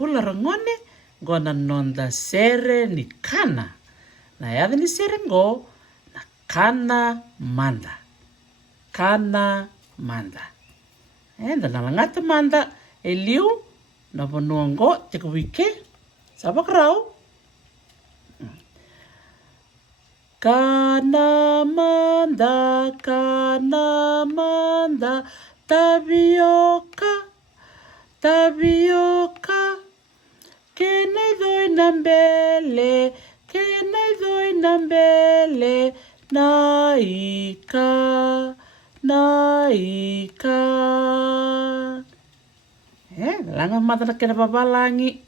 Mbola rangone ngona nonda sere ni kana. Na yadhi ni sere ngo na kana manda. Kana manda. Enda na langata manda eliu na vonuango teka wike. Sabak rau. Kana manda, tapioca, tapioca. Kenai doi nambele, kenai doi nambele. Naika, naika. Langa mata na kena papalangi.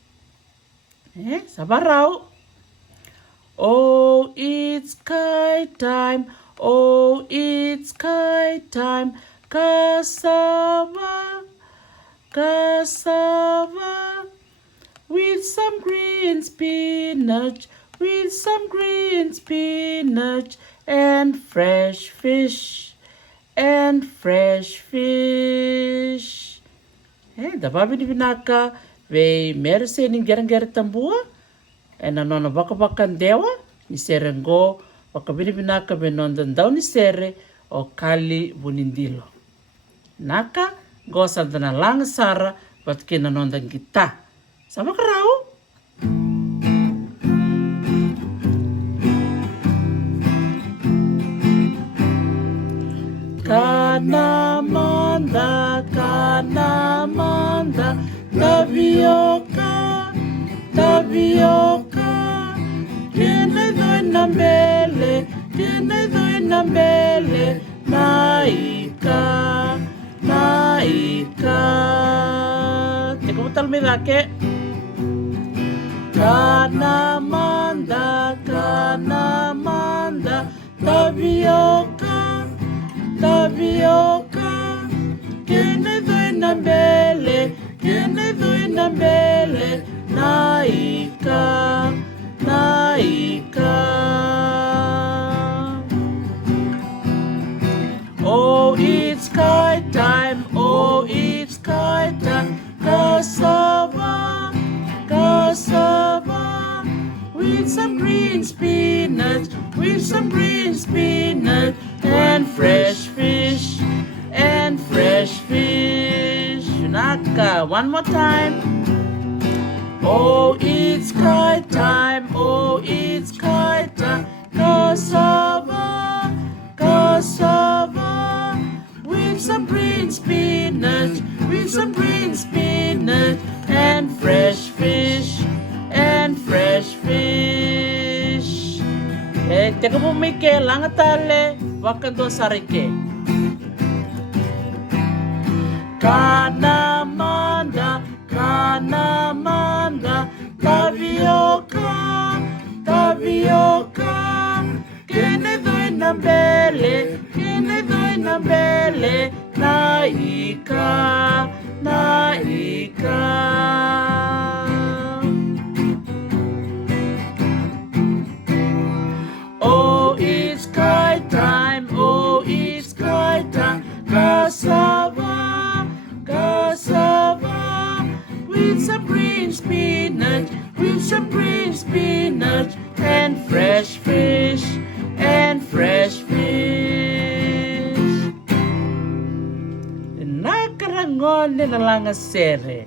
Sabarau. Oh, it's kite time. Oh, it's kite time. Cassava, cassava. With some green spinach, with some green spinach. And fresh fish, and fresh fish. Dapabi ni binaka. Ve merse ni gerang-gerang tambua. E na nona waka ndewa ni sere ngo wakabinibinaka me nonda ndau ni sere o kali bunindilo. Naka go santana langa sara bat kena nonda ngita. Sama kerau? Kana manda, tapioca, tapioca. Kenai doi nambele, kenai doi nambele. Naika, naika. Teka mutal me dake. Kana manda, tapioca, tapioca. Kenai doi nambele, kenai doi nambele. Naika, naika. Oh, it's kite time. Oh, it's kite time. Cassava, cassava. With some green spinach, with some green spinach. And fresh fish, and fresh fish. Naka, one more time. Oh, it's kite time. Oh, it's kite time. Cassava, cassava. With some green spinach, with some green spinach. And fresh fish, and fresh fish. Teka po may kailangan tale. Wakando sarike. Kana manda, tapioca, tapioca. Kenai doi nambele, kenai doi nambele. Naika, naika. Oh, it's kite time. Oh, it's kite time. Cassava, cassava. With some green spinach, with some green spinach. And fresh fish, and fresh fish. Nakarangon na lang sere.